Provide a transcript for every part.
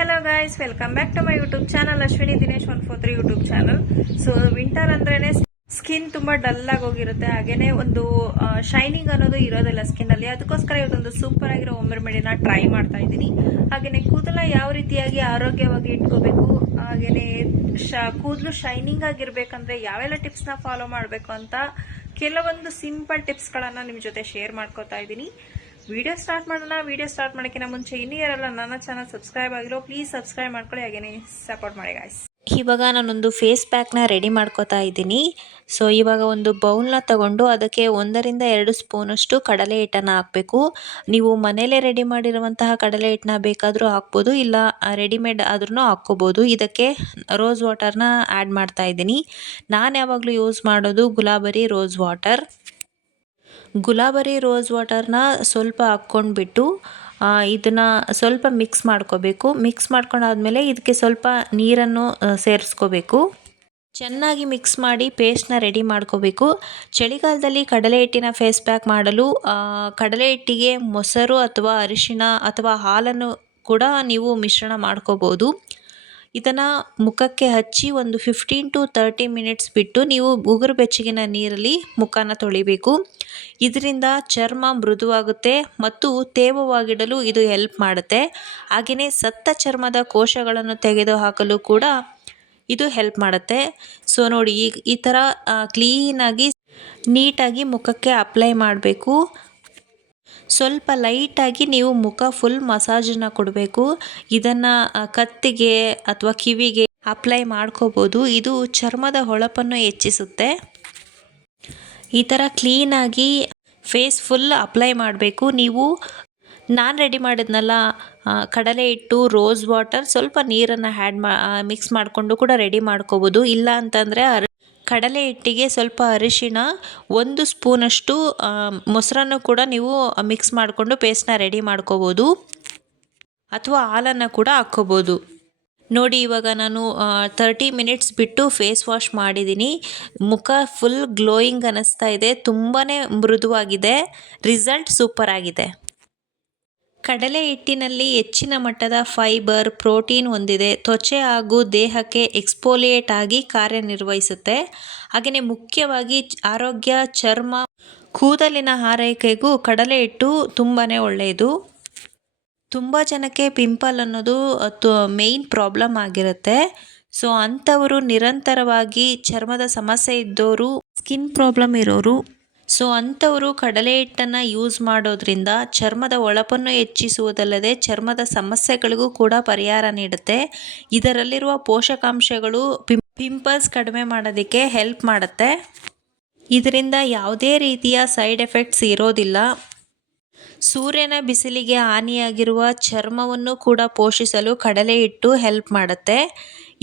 hello guys, welcome back to my YouTube channel Ashwini Dinesh 143 YouTube channel. So winter ಅಂದ್ರೇನೆ skin ತುಂಬಾ dull ಆಗಿ ಹೋಗಿರುತ್ತೆ, ಹಾಗೇನೆ ಒಂದು ಶೈನಿಂಗ್ ಅನ್ನೋದು ಇರೋದಿಲ್ಲ ಸ್ಕಿನ್ ಅಲ್ಲಿ. ಅದಕ್ಕೋಸ್ಕರ ಇವತ್ತೊಂದು ಸೂಪರ್ ಆಗಿರೋ ಹೋಮ್ ರೆಮಿಡಿನ ಟ್ರೈ ಮಾಡ್ತಾ ಇದ್ದೀನಿ. ಹಾಗೇನೆ ಕೂದಲ ಯಾವ ರೀತಿಯಾಗಿ ಆರೋಗ್ಯವಾಗಿ ಇಟ್ಕೋಬೇಕು, ಹಾಗೇನೆ ಕೂದಲು ಶೈನಿಂಗ್ ಆಗಿರ್ಬೇಕಂದ್ರೆ ಯಾವೆಲ್ಲ ಟಿಪ್ಸ್ ನ ಫಾಲೋ ಮಾಡಬೇಕು ಅಂತ ಕೆಲವೊಂದು ಸಿಂಪಲ್ ಟಿಪ್ಸ್ ಗಳನ್ನ ನಿಮ್ ಜೊತೆ ಶೇರ್ ಮಾಡ್ಕೋತಾ ಇದ್ದೀನಿ. ವಿಡಿಯೋ ಸ್ಟಾರ್ಟ್ ಮಾಡೋಣ. ವಿಡಿಯೋ ಸ್ಟಾರ್ಟ್ ಮಾಡೋಕ್ಕಿಂತ ಮುಂಚೆ ಇನ್ನೂ ಯಾರಲ್ಲ ನನ್ನ ಚಾನಲ್ ಸಬ್ಸ್ಕ್ರೈಬ್ ಆಗಿರೋ ಪ್ಲೀಸ್ ಸಬ್ಸ್ಕ್ರೈಬ್ ಮಾಡ್ಕೊಳ್ಳಿ, ಹಾಗೇನೆ ಸಪೋರ್ಟ್ ಮಾಡಿ ಗಾಯ್ಸ್. ಇವಾಗ ನಾನೊಂದು ಫೇಸ್ ಪ್ಯಾಕ್ನ ರೆಡಿ ಮಾಡ್ಕೋತಾ ಇದ್ದೀನಿ. ಸೊ ಇವಾಗ ಒಂದು ಬೌಲ್ನ ತಗೊಂಡು ಅದಕ್ಕೆ 1-2 ಸ್ಪೂನಷ್ಟು ಕಡಲೆ ಹಿಟ್ಟನ್ನು ಹಾಕಬೇಕು. ನೀವು ಮನೇಲೇ ರೆಡಿ ಮಾಡಿರುವಂತಹ ಕಡಲೆ ಹಿಟ್ಟನ್ನ ಬೇಕಾದರೂ ಹಾಕ್ಬೋದು, ಇಲ್ಲ ರೆಡಿಮೇಡ್ ಆದ್ರೂ ಹಾಕ್ಕೋಬೋದು. ಇದಕ್ಕೆ ರೋಸ್ ವಾಟರ್ನ ಆ್ಯಡ್ ಮಾಡ್ತಾ ಇದ್ದೀನಿ. ನಾನು ಯಾವಾಗಲೂ ಯೂಸ್ ಮಾಡೋದು Gulabari rose water. Gulabari rose ವಾಟರ್ನ ಸ್ವಲ್ಪ ಹಾಕ್ಕೊಂಡ್ಬಿಟ್ಟು ಇದನ್ನು ಸ್ವಲ್ಪ ಮಿಕ್ಸ್ ಮಾಡ್ಕೋಬೇಕು. ಮಿಕ್ಸ್ ಮಾಡ್ಕೊಂಡಾದ್ಮೇಲೆ ಇದಕ್ಕೆ ಸ್ವಲ್ಪ ನೀರನ್ನು ಸೇರಿಸ್ಕೋಬೇಕು. ಚೆನ್ನಾಗಿ ಮಿಕ್ಸ್ ಮಾಡಿ ಪೇಸ್ಟ್ನ ರೆಡಿ ಮಾಡ್ಕೋಬೇಕು. ಚಳಿಗಾಲದಲ್ಲಿ ಕಡಲೆ ಹಿಟ್ಟಿನ ಫೇಸ್ ಪ್ಯಾಕ್ ಮಾಡಲು ಕಡಲೆ ಹಿಟ್ಟಿಗೆ ಮೊಸರು ಅಥವಾ ಅರಿಶಿಣ ಅಥವಾ ಹಾಲನ್ನು ಕೂಡ ನೀವು ಮಿಶ್ರಣ ಮಾಡ್ಕೋಬೋದು. ಇದನ್ನು ಮುಖಕ್ಕೆ ಹಚ್ಚಿ ಒಂದು 15 to 30 ಮಿನಿಟ್ಸ್ ಬಿಟ್ಟು ನೀವು ಉಗುರು ಬೆಚ್ಚಗಿನ ನೀರಲ್ಲಿ ಮುಖನ ತೊಳಿಬೇಕು. ಇದರಿಂದ ಚರ್ಮ ಮೃದುವಾಗುತ್ತೆ ಮತ್ತು ತೇವವಾಗಿಡಲು ಇದು ಹೆಲ್ಪ್ ಮಾಡುತ್ತೆ. ಹಾಗೆಯೇ ಸತ್ತ ಚರ್ಮದ ಕೋಶಗಳನ್ನು ತೆಗೆದುಹಾಕಲು ಕೂಡ ಇದು ಹೆಲ್ಪ್ ಮಾಡುತ್ತೆ. ಸೊ ನೋಡಿ, ಈ ಥರ ಕ್ಲೀನಾಗಿ ನೀಟಾಗಿ ಮುಖಕ್ಕೆ ಅಪ್ಲೈ ಮಾಡಬೇಕು. ಸ್ವಲ್ಪ ಲೈಟಾಗಿ ನೀವು ಮುಖ ಫುಲ್ ಮಸಾಜನ್ನ ಕೊಡಬೇಕು. ಇದನ್ನು ಕತ್ತಿಗೆ ಅಥವಾ ಕಿವಿಗೆ ಅಪ್ಲೈ ಮಾಡ್ಕೋಬೋದು. ಇದು ಚರ್ಮದ ಹೊಳಪನ್ನು ಹೆಚ್ಚಿಸುತ್ತೆ. ಈ ಥರ ಕ್ಲೀನಾಗಿ ಫೇಸ್ ಫುಲ್ ಅಪ್ಲೈ ಮಾಡಬೇಕು. ನೀವು ನಾನು ರೆಡಿ ಮಾಡಿದ್ನಲ್ಲ ಕಡಲೆ ಹಿಟ್ಟು, ರೋಸ್ ವಾಟರ್, ಸ್ವಲ್ಪ ನೀರನ್ನು ಮಿಕ್ಸ್ ಮಾಡಿಕೊಂಡು ಕೂಡ ರೆಡಿ ಮಾಡ್ಕೋಬೋದು. ಇಲ್ಲ ಅಂತಂದರೆ ಕಡಲೆ ಹಿಟ್ಟಿಗೆ ಸ್ವಲ್ಪ ಅರಿಶಿಣ, 1 ಸ್ಪೂನಷ್ಟು ಮೊಸರನ್ನು ಕೂಡ ನೀವು ಮಿಕ್ಸ್ ಮಾಡಿಕೊಂಡು ಪೇಸ್ಟ್ನ ರೆಡಿ ಮಾಡ್ಕೋಬೋದು, ಅಥವಾ ಹಾಲನ್ನು ಕೂಡ ಹಾಕ್ಕೋಬೋದು. ನೋಡಿ, ಇವಾಗ ನಾನು 30 ಮಿನಿಟ್ಸ್ ಬಿಟ್ಟು ಫೇಸ್ ವಾಶ್ ಮಾಡಿದ್ದೀನಿ. ಮುಖ ಫುಲ್ ಗ್ಲೋಯಿಂಗ್ ಅನ್ನಿಸ್ತಾ ಇದೆ, ತುಂಬಾ ಮೃದುವಾಗಿದೆ, ರಿಸಲ್ಟ್ ಸೂಪರ್ ಆಗಿದೆ. ಕಡಲೆ ಹಿಟ್ಟಿನಲ್ಲಿ ಹೆಚ್ಚಿನ ಮಟ್ಟದ ಫೈಬರ್, ಪ್ರೋಟೀನ್ ಹೊಂದಿದೆ. ತ್ವಚೆ ಹಾಗೂ ದೇಹಕ್ಕೆ ಎಕ್ಸ್ಫೋಲಿಯೇಟ್ ಆಗಿ ಕಾರ್ಯನಿರ್ವಹಿಸುತ್ತೆ. ಹಾಗೆಯೇ ಮುಖ್ಯವಾಗಿ ಆರೋಗ್ಯ, ಚರ್ಮ, ಕೂದಲಿನ ಆರೈಕೆಗೂ ಕಡಲೆ ಹಿಟ್ಟು ತುಂಬಾ ಒಳ್ಳೆಯದು. ತುಂಬ ಜನಕ್ಕೆ ಪಿಂಪಲ್ ಅನ್ನೋದು ಮೇಯ್ನ್ ಪ್ರಾಬ್ಲಮ್ ಆಗಿರುತ್ತೆ. ಸೊ ಅಂಥವರು, ನಿರಂತರವಾಗಿ ಚರ್ಮದ ಸಮಸ್ಯೆ ಇದ್ದವರು, ಸ್ಕಿನ್ ಪ್ರಾಬ್ಲಮ್ ಇರೋರು, ಸೊ ಅಂಥವರು ಕಡಲೆ ಹಿಟ್ಟನ್ನು ಯೂಸ್ ಮಾಡೋದ್ರಿಂದ ಚರ್ಮದ ಹೊಳಪನ್ನು ಹೆಚ್ಚಿಸುವುದಲ್ಲದೆ ಚರ್ಮದ ಸಮಸ್ಯೆಗಳಿಗೂ ಕೂಡ ಪರಿಹಾರ ನೀಡುತ್ತೆ. ಇದರಲ್ಲಿರುವ ಪೋಷಕಾಂಶಗಳು ಪಿಂಪಲ್ಸ್ ಕಡಿಮೆ ಮಾಡೋದಕ್ಕೆ ಹೆಲ್ಪ್ ಮಾಡುತ್ತೆ. ಇದರಿಂದ ಯಾವುದೇ ರೀತಿಯ ಸೈಡ್ ಎಫೆಕ್ಟ್ಸ್ ಇರೋದಿಲ್ಲ. ಸೂರ್ಯನ ಬಿಸಿಲಿಗೆ ಹಾನಿಯಾಗಿರುವ ಚರ್ಮವನ್ನು ಕೂಡ ಪೋಷಿಸಲು ಕಡಲೆ ಹಿಟ್ಟು ಹೆಲ್ಪ್ ಮಾಡುತ್ತೆ.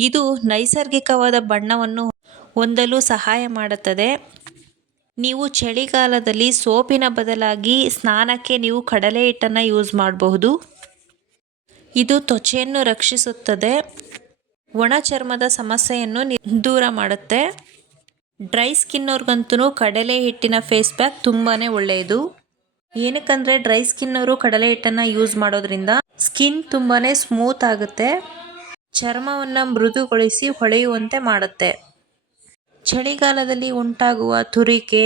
ಇದು ನೈಸರ್ಗಿಕವಾದ ಬಣ್ಣವನ್ನು ಹೊಂದಲು ಸಹಾಯ ಮಾಡುತ್ತದೆ. ನೀವು ಚಳಿಗಾಲದಲ್ಲಿ ಸೋಪಿನ ಬದಲಾಗಿ ಸ್ನಾನಕ್ಕೆ ನೀವು ಕಡಲೆ ಹಿಟ್ಟನ್ನು ಯೂಸ್ ಮಾಡಬಹುದು. ಇದು ತ್ವಚೆಯನ್ನು ರಕ್ಷಿಸುತ್ತದೆ, ಒಣ ಚರ್ಮದ ಸಮಸ್ಯೆಯನ್ನು ದೂರ ಮಾಡುತ್ತೆ. ಡ್ರೈ ಸ್ಕಿನ್ನವ್ರಿಗಂತೂ ಕಡಲೆ ಹಿಟ್ಟಿನ ಫೇಸ್ ಪ್ಯಾಕ್ ತುಂಬಾ ಒಳ್ಳೆಯದು. ಏನಕ್ಕಂದರೆ ಡ್ರೈ ಸ್ಕಿನ್ನವರು ಕಡಲೆ ಹಿಟ್ಟನ್ನು ಯೂಸ್ ಮಾಡೋದ್ರಿಂದ ಸ್ಕಿನ್ ತುಂಬಾ ಸ್ಮೂತ್ ಆಗುತ್ತೆ, ಚರ್ಮವನ್ನು ಮೃದುಗೊಳಿಸಿ ಹೊಳೆಯುವಂತೆ ಮಾಡುತ್ತೆ. ಚಳಿಗಾಲದಲ್ಲಿ ಉಂಟಾಗುವ ತುರಿಕೆ,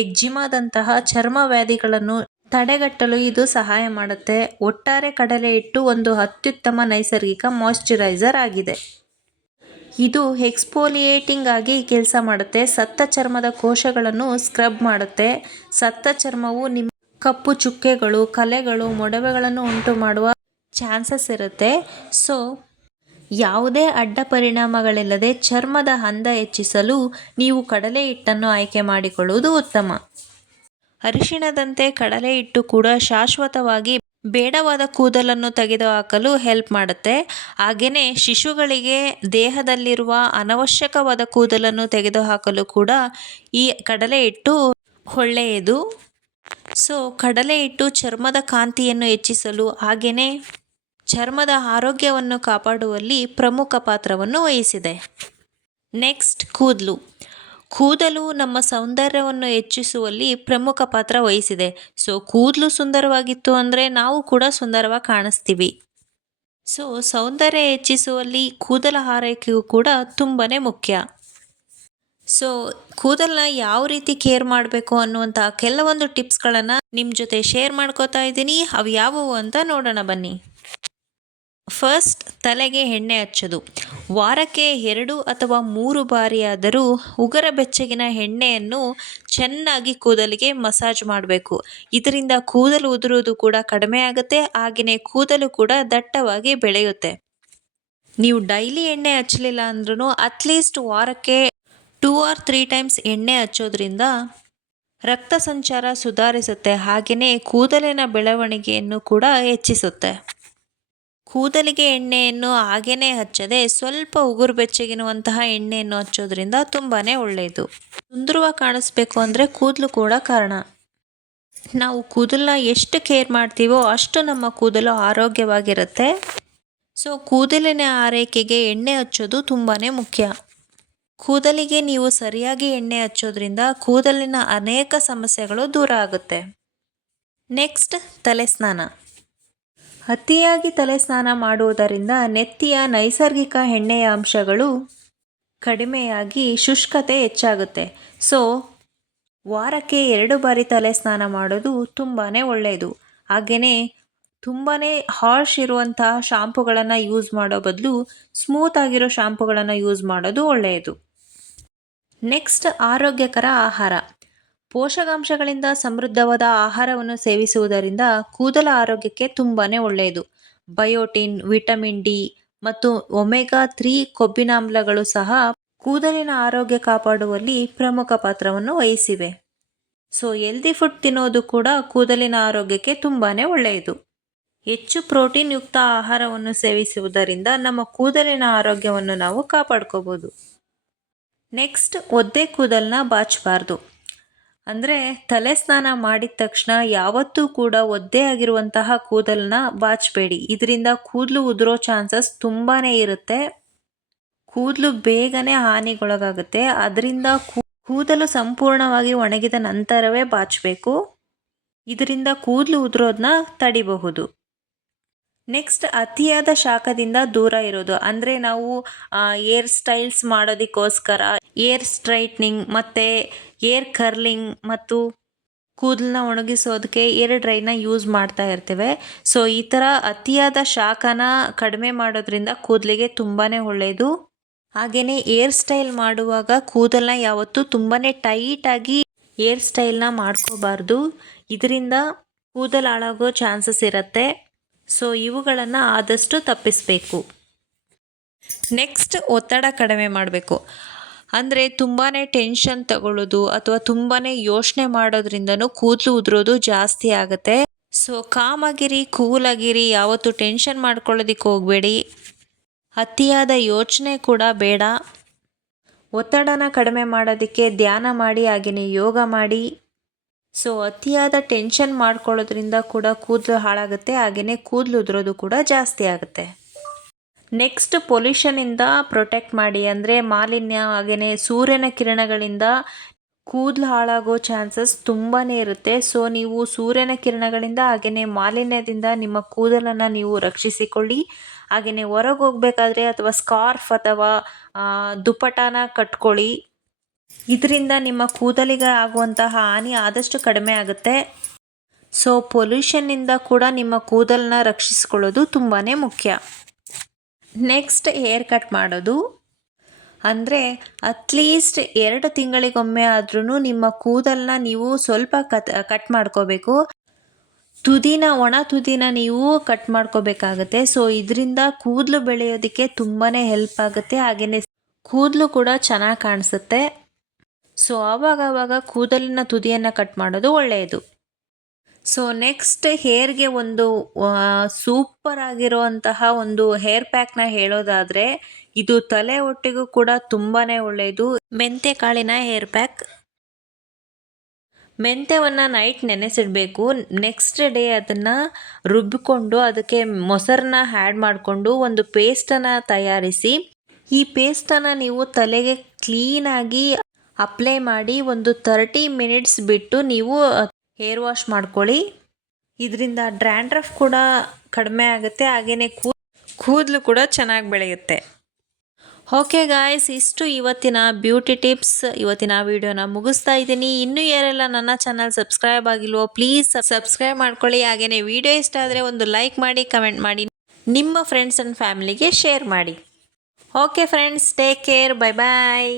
ಎಕ್ಜಿಮಾದಂತಹ ಚರ್ಮ ವ್ಯಾಧಿಗಳನ್ನು ತಡೆಗಟ್ಟಲು ಇದು ಸಹಾಯ ಮಾಡುತ್ತೆ. ಒಟ್ಟಾರೆ ಕಡಲೆ ಹಿಟ್ಟು ಒಂದು ಅತ್ಯುತ್ತಮ ನೈಸರ್ಗಿಕ ಮಾಯ್ಶ್ಚರೈಸರ್ ಆಗಿದೆ. ಇದು ಎಕ್ಸ್ಫೋಲಿಯೇಟಿಂಗ್ ಆಗಿ ಕೆಲಸ ಮಾಡುತ್ತೆ. ಸತ್ತ ಚರ್ಮದ ಕೋಶಗಳನ್ನು ಸ್ಕ್ರಬ್ ಮಾಡುತ್ತೆ. ಸತ್ತ ಚರ್ಮವು ನಿಮ್ಮ ಕಪ್ಪು ಚುಕ್ಕೆಗಳು, ಕಲೆಗಳು, ಮೊಡವೆಗಳನ್ನು ಉಂಟು ಮಾಡುವ ಚಾನ್ಸಸ್ ಇರುತ್ತೆ. ಸೊ ಯಾವುದೇ ಅಡ್ಡ ಪರಿಣಾಮಗಳಿಲ್ಲದೆ ಚರ್ಮದ ಅಂದ ಹೆಚ್ಚಿಸಲು ನೀವು ಕಡಲೆ ಹಿಟ್ಟನ್ನು ಆಯ್ಕೆ ಮಾಡಿಕೊಳ್ಳುವುದು ಉತ್ತಮ. ಅರಿಶಿಣದಂತೆ ಕಡಲೆ ಹಿಟ್ಟು ಕೂಡ ಶಾಶ್ವತವಾಗಿ ಬೇಡವಾದ ಕೂದಲನ್ನು ತೆಗೆದುಹಾಕಲು ಹೆಲ್ಪ್ ಮಾಡುತ್ತೆ. ಹಾಗೆಯೇ ಶಿಶುಗಳಿಗೆ ದೇಹದಲ್ಲಿರುವ ಅನವಶ್ಯಕವಾದ ಕೂದಲನ್ನು ತೆಗೆದುಹಾಕಲು ಕೂಡ ಈ ಕಡಲೆ ಹಿಟ್ಟು ಒಳ್ಳೆಯದು. ಸೊ ಕಡಲೆ ಹಿಟ್ಟು ಚರ್ಮದ ಕಾಂತಿಯನ್ನು ಹೆಚ್ಚಿಸಲು ಹಾಗೆಯೇ ಚರ್ಮದ ಆರೋಗ್ಯವನ್ನು ಕಾಪಾಡುವಲ್ಲಿ ಪ್ರಮುಖ ಪಾತ್ರವನ್ನು ವಹಿಸಿದೆ. ನೆಕ್ಸ್ಟ್, ಕೂದಲು ನಮ್ಮ ಸೌಂದರ್ಯವನ್ನು ಹೆಚ್ಚಿಸುವಲ್ಲಿ ಪ್ರಮುಖ ಪಾತ್ರ ವಹಿಸಿದೆ. ಸೊ ಕೂದಲು ಸುಂದರವಾಗಿತ್ತು ಅಂದರೆ ನಾವು ಕೂಡ ಸುಂದರವಾಗಿ ಕಾಣಿಸ್ತೀವಿ. ಸೊ ಸೌಂದರ್ಯ ಹೆಚ್ಚಿಸುವಲ್ಲಿ ಕೂದಲ ಆರೈಕೆಯೂ ಕೂಡ ತುಂಬಾ ಮುಖ್ಯ. ಸೊ ಕೂದಲನ್ನ ಯಾವ ರೀತಿ ಕೇರ್ ಮಾಡಬೇಕು ಅನ್ನುವಂಥ ಕೆಲವೊಂದು ಟಿಪ್ಸ್ಗಳನ್ನು ನಿಮ್ಮ ಜೊತೆ ಶೇರ್ ಮಾಡ್ಕೋತಾ ಇದ್ದೀನಿ. ಅವು ಯಾವುವು ಅಂತ ನೋಡೋಣ ಬನ್ನಿ. ಫಸ್ಟ್, ತಲೆಗೆ ಎಣ್ಣೆ ಹಚ್ಚೋದು. ವಾರಕ್ಕೆ 2 ಅಥವಾ 3 ಬಾರಿಯಾದರೂ ಉಗುರ ಬೆಚ್ಚಗಿನ ಎಣ್ಣೆಯನ್ನು ಚೆನ್ನಾಗಿ ಕೂದಲಿಗೆ ಮಸಾಜ್ ಮಾಡಬೇಕು. ಇದರಿಂದ ಕೂದಲು ಉದುರುವುದು ಕೂಡ ಕಡಿಮೆ ಆಗುತ್ತೆ, ಹಾಗೆಯೇ ಕೂದಲು ಕೂಡ ದಟ್ಟವಾಗಿ ಬೆಳೆಯುತ್ತೆ. ನೀವು ಡೈಲಿ ಎಣ್ಣೆ ಹಚ್ಚಲಿಲ್ಲ ಅಂದ್ರೂ ಅಟ್ಲೀಸ್ಟ್ ವಾರಕ್ಕೆ 2 or 3 ಟೈಮ್ಸ್ ಎಣ್ಣೆ ಹಚ್ಚೋದ್ರಿಂದ ರಕ್ತ ಸಂಚಾರ ಸುಧಾರಿಸುತ್ತೆ, ಹಾಗೆಯೇ ಕೂದಲಿನ ಬೆಳವಣಿಗೆಯನ್ನು ಕೂಡ ಹೆಚ್ಚಿಸುತ್ತೆ. ಕೂದಲಿಗೆ ಎಣ್ಣೆಯನ್ನು ಹಾಗೇ ಹಚ್ಚದೆ ಸ್ವಲ್ಪ ಉಗುರು ಬೆಚ್ಚಗಿರುವಂತಹ ಎಣ್ಣೆಯನ್ನು ಹಚ್ಚೋದ್ರಿಂದ ತುಂಬಾ ಒಳ್ಳೆಯದು. ಸುಂದರವಾಗಿ ಕಾಣಿಸ್ಬೇಕು ಅಂದರೆ ಕೂದಲು ಕೂಡ ಕಾರಣ. ನಾವು ಕೂದಲನ್ನ ಎಷ್ಟು ಕೇರ್ ಮಾಡ್ತೀವೋ ಅಷ್ಟು ನಮ್ಮ ಕೂದಲು ಆರೋಗ್ಯವಾಗಿರುತ್ತೆ. ಸೊ ಕೂದಲಿನ ಆರೈಕೆಗೆ ಎಣ್ಣೆ ಹಚ್ಚೋದು ತುಂಬಾ ಮುಖ್ಯ. ಕೂದಲಿಗೆ ನೀವು ಸರಿಯಾಗಿ ಎಣ್ಣೆ ಹಚ್ಚೋದ್ರಿಂದ ಕೂದಲಿನ ಅನೇಕ ಸಮಸ್ಯೆಗಳು ದೂರ ಆಗುತ್ತೆ. ನೆಕ್ಸ್ಟ್, ತಲೆ ಸ್ನಾನ. ಅತಿಯಾಗಿ ತಲೆ ಸ್ನಾನ ಮಾಡುವುದರಿಂದ ನೆತ್ತಿಯ ನೈಸರ್ಗಿಕ ಎಣ್ಣೆಯ ಅಂಶಗಳು ಕಡಿಮೆಯಾಗಿ ಶುಷ್ಕತೆ ಹೆಚ್ಚಾಗುತ್ತೆ. ಸೊ ವಾರಕ್ಕೆ 2 ಬಾರಿ ತಲೆ ಸ್ನಾನ ಮಾಡೋದು ತುಂಬಾ ಒಳ್ಳೆಯದು. ಹಾಗೆಯೇ ತುಂಬಾ ಹಾರ್ಶ್ ಇರುವಂತಹ ಶಾಂಪುಗಳನ್ನು ಯೂಸ್ ಮಾಡೋ ಬದಲು ಸ್ಮೂತ್ ಆಗಿರೋ ಶಾಂಪುಗಳನ್ನು ಯೂಸ್ ಮಾಡೋದು ಒಳ್ಳೆಯದು. ನೆಕ್ಸ್ಟ್, ಆರೋಗ್ಯಕರ ಆಹಾರ. ಪೋಷಕಾಂಶಗಳಿಂದ ಸಮೃದ್ಧವಾದ ಆಹಾರವನ್ನು ಸೇವಿಸುವುದರಿಂದ ಕೂದಲ ಆರೋಗ್ಯಕ್ಕೆ ತುಂಬಾ ಒಳ್ಳೆಯದು. ಬಯೋಟಿನ್, ವಿಟಮಿನ್ ಡಿ ಮತ್ತು ಒಮೆಗಾ 3 ಕೊಬ್ಬಿನಾಮ್ಲಗಳು ಸಹ ಕೂದಲಿನ ಆರೋಗ್ಯ ಕಾಪಾಡುವಲ್ಲಿ ಪ್ರಮುಖ ಪಾತ್ರವನ್ನು ವಹಿಸಿವೆ. ಸೊ ಹೆಲ್ದಿ ಫುಡ್ ತಿನ್ನೋದು ಕೂಡ ಕೂದಲಿನ ಆರೋಗ್ಯಕ್ಕೆ ತುಂಬಾ ಒಳ್ಳೆಯದು. ಹೆಚ್ಚು ಪ್ರೋಟೀನ್ ಯುಕ್ತ ಆಹಾರವನ್ನು ಸೇವಿಸುವುದರಿಂದ ನಮ್ಮ ಕೂದಲಿನ ಆರೋಗ್ಯವನ್ನು ನಾವು ಕಾಪಾಡ್ಕೋಬೋದು. ನೆಕ್ಸ್ಟ್, ಒದ್ದೆ ಕೂದಲನ್ನ ಬಾಚಬಾರ್ದು. ಅಂದರೆ ತಲೆ ಸ್ನಾನ ಮಾಡಿದ ತಕ್ಷಣ ಯಾವತ್ತೂ ಕೂಡ ಒದ್ದೆ ಆಗಿರುವಂತಹ ಕೂದಲನ್ನ ಬಾಚಬೇಡಿ. ಇದರಿಂದ ಕೂದಲು ಉದುರೋ ಚಾನ್ಸಸ್ ತುಂಬಾ ಇರುತ್ತೆ. ಕೂದಲು ಬೇಗನೆ ಹಾನಿಗೊಳಗಾಗುತ್ತೆ. ಅದರಿಂದ ಕೂದಲು ಸಂಪೂರ್ಣವಾಗಿ ಒಣಗಿದ ನಂತರವೇ ಬಾಚಬೇಕು. ಇದರಿಂದ ಕೂದಲು ಉದುರೋದನ್ನ ತಡಿಬಹುದು. ನೆಕ್ಸ್ಟ್, ಅತಿಯಾದ ಶಾಖದಿಂದ ದೂರ ಇರೋದು. ಅಂದರೆ ನಾವು ಏರ್ ಸ್ಟೈಲ್ಸ್ ಮಾಡೋದಕ್ಕೋಸ್ಕರ ಏರ್ ಸ್ಟ್ರೈಟ್ನಿಂಗ್ ಮತ್ತು ಏರ್ ಕರ್ಲಿಂಗ್ ಮತ್ತು ಕೂದಲನ್ನ ಒಣಗಿಸೋದಕ್ಕೆ ಏರ್ ಡ್ರೈನ ಯೂಸ್ ಮಾಡ್ತಾ ಇರ್ತೇವೆ. ಸೊ ಈ ಥರ ಅತಿಯಾದ ಶಾಖನ ಕಡಿಮೆ ಮಾಡೋದ್ರಿಂದ ಕೂದಲಿಗೆ ತುಂಬಾ ಒಳ್ಳೆಯದು. ಹಾಗೆಯೇ ಏರ್ ಸ್ಟೈಲ್ ಮಾಡುವಾಗ ಕೂದಲನ್ನ ಯಾವತ್ತೂ ತುಂಬಾ ಟೈಟಾಗಿ ಏರ್ ಸ್ಟೈಲ್ನ ಮಾಡ್ಕೋಬಾರ್ದು. ಇದರಿಂದ ಕೂದಲು ಹಾಳಾಗೋ ಚಾನ್ಸಸ್ ಇರುತ್ತೆ. ಸೊ ಇವುಗಳನ್ನು ಆದಷ್ಟು ತಪ್ಪಿಸಬೇಕು. ನೆಕ್ಸ್ಟ್, ಒತ್ತಡ ಕಡಿಮೆ ಮಾಡಬೇಕು. ಅಂದರೆ ತುಂಬಾ ಟೆನ್ಷನ್ ತಗೊಳ್ಳೋದು ಅಥವಾ ತುಂಬಾ ಯೋಚನೆ ಮಾಡೋದ್ರಿಂದನೂ ಕೂದಲು ಉದುರೋದು ಜಾಸ್ತಿ ಆಗುತ್ತೆ. ಸೊ ಕಾಮಾಗಿರಿ, ಕೂಲಾಗಿರಿ, ಯಾವತ್ತೂ ಟೆನ್ಷನ್ ಮಾಡ್ಕೊಳ್ಳೋದಕ್ಕೆ ಹೋಗಬೇಡಿ. ಅತಿಯಾದ ಯೋಚನೆ ಕೂಡ ಬೇಡ. ಒತ್ತಡನ ಕಡಿಮೆ ಮಾಡೋದಕ್ಕೆ ಧ್ಯಾನ ಮಾಡಿ, ಹಾಗೆಯೇ ಯೋಗ ಮಾಡಿ. ಸೊ ಅತಿಯಾದ ಟೆನ್ಷನ್ ಮಾಡ್ಕೊಳ್ಳೋದ್ರಿಂದ ಕೂಡ ಕೂದಲು ಹಾಳಾಗುತ್ತೆ, ಹಾಗೆಯೇ ಕೂದಲು ಉದುರೋದು ಕೂಡ ಜಾಸ್ತಿ ಆಗುತ್ತೆ. ನೆಕ್ಸ್ಟ್, ಪೊಲ್ಯೂಷನಿಂದ ಪ್ರೊಟೆಕ್ಟ್ ಮಾಡಿ. ಅಂದರೆ ಮಾಲಿನ್ಯ, ಹಾಗೆಯೇ ಸೂರ್ಯನ ಕಿರಣಗಳಿಂದ ಕೂದಲು ಹಾಳಾಗೋ ಚಾನ್ಸಸ್ ತುಂಬಾ ಇರುತ್ತೆ. ಸೊ ನೀವು ಸೂರ್ಯನ ಕಿರಣಗಳಿಂದ ಹಾಗೆಯೇ ಮಾಲಿನ್ಯದಿಂದ ನಿಮ್ಮ ಕೂದಲನ್ನು ನೀವು ರಕ್ಷಿಸಿಕೊಳ್ಳಿ. ಹಾಗೆಯೇ ಹೊರಗೆ ಹೋಗಬೇಕಾದ್ರೆ ಅಥವಾ ಸ್ಕಾರ್ಫ್ ಅಥವಾ ದುಪ್ಪಟಾನ ಕಟ್ಕೊಳ್ಳಿ. ಇದರಿಂದ ನಿಮ್ಮ ಕೂದಲಿಗೆ ಆಗುವಂತಹ ಹಾನಿ ಆದಷ್ಟು ಕಡಿಮೆ ಆಗುತ್ತೆ. ಸೊ ಪೊಲ್ಯೂಷನ್ನಿಂದ ಕೂಡ ನಿಮ್ಮ ಕೂದಲನ್ನ ರಕ್ಷಿಸಿಕೊಳ್ಳೋದು ತುಂಬಾ ಮುಖ್ಯ. ನೆಕ್ಸ್ಟ್, ಹೇರ್ ಕಟ್ ಮಾಡೋದು. ಅಂದರೆ ಅಟ್ಲೀಸ್ಟ್ 2 ತಿಂಗಳಿಗೊಮ್ಮೆ ಆದ್ರೂ ನಿಮ್ಮ ಕೂದಲನ್ನ ನೀವು ಸ್ವಲ್ಪ ಕಟ್ ಮಾಡ್ಕೋಬೇಕು. ಒಣ ತುದಿನ ನೀವು ಕಟ್ ಮಾಡ್ಕೋಬೇಕಾಗತ್ತೆ. ಸೊ ಇದರಿಂದ ಕೂದಲು ಬೆಳೆಯೋದಕ್ಕೆ ತುಂಬಾ ಹೆಲ್ಪ್ ಆಗುತ್ತೆ, ಹಾಗೆಯೇ ಕೂದಲು ಕೂಡ ಚೆನ್ನಾಗಿ ಕಾಣಿಸುತ್ತೆ. ಸೊ ಆವಾಗ ಕೂದಲಿನ ತುದಿಯನ್ನು ಕಟ್ ಮಾಡೋದು ಒಳ್ಳೆಯದು. ಸೊ ನೆಕ್ಸ್ಟ್, ಹೇರ್ಗೆ ಒಂದು ಸೂಪರ್ ಆಗಿರುವಂತಹ ಒಂದು ಹೇರ್ ಪ್ಯಾಕ್ನ ಹೇಳೋದಾದರೆ, ಇದು ತಲೆ ಒಟ್ಟಿಗೂ ಕೂಡ ತುಂಬಾ ಒಳ್ಳೆಯದು. ಮೆಂತ್ಯ ಕಾಳಿನ ಹೇರ್ ಪ್ಯಾಕ್. ಮೆಂತ್ಯವನ್ನು ನೈಟ್ ನೆನೆಸಿಡಬೇಕು. ನೆಕ್ಸ್ಟ್ ಡೇ ಅದನ್ನು ರುಬ್ಬಿಕೊಂಡು ಅದಕ್ಕೆ ಮೊಸರನ್ನ ಆ್ಯಡ್ ಮಾಡಿಕೊಂಡು ಒಂದು ಪೇಸ್ಟನ್ನು ತಯಾರಿಸಿ, ಈ ಪೇಸ್ಟನ್ನು ನೀವು ತಲೆಗೆ ಕ್ಲೀನಾಗಿ ಅಪ್ಲೈ ಮಾಡಿ ಒಂದು 30 ಮಿನಿಟ್ಸ್ ಬಿಟ್ಟು ನೀವು ಹೇರ್ ವಾಶ್ ಮಾಡ್ಕೊಳ್ಳಿ. ಇದರಿಂದ ಡ್ರ್ಯಾಂಡ್ರಫ್ ಕೂಡ ಕಡಿಮೆ ಆಗುತ್ತೆ, ಹಾಗೆಯೇ ಕೂದಲು ಕೂಡ ಚೆನ್ನಾಗಿ ಬೆಳೆಯುತ್ತೆ. ಓಕೆ ಗಾಯ್ಸ್, ಇಷ್ಟು ಇವತ್ತಿನ ಬ್ಯೂಟಿ ಟಿಪ್ಸ್. ಇವತ್ತಿನ ವಿಡಿಯೋನ ಮುಗಿಸ್ತಾ ಇದ್ದೀನಿ. ಇನ್ನೂ ಯಾರೆಲ್ಲ ನನ್ನ ಚಾನಲ್ ಸಬ್ಸ್ಕ್ರೈಬ್ ಆಗಿಲ್ವೋ ಪ್ಲೀಸ್ ಸಬ್ಸ್ಕ್ರೈಬ್ ಮಾಡ್ಕೊಳ್ಳಿ. ಹಾಗೆಯೇ ವಿಡಿಯೋ ಇಷ್ಟ ಆದರೆ ಒಂದು ಲೈಕ್ ಮಾಡಿ, ಕಮೆಂಟ್ ಮಾಡಿ, ನಿಮ್ಮ ಫ್ರೆಂಡ್ಸ್ ಆ್ಯಂಡ್ ಫ್ಯಾಮಿಲಿಗೆ ಶೇರ್ ಮಾಡಿ. Okay friends, take care, bye ಬಾಯ್.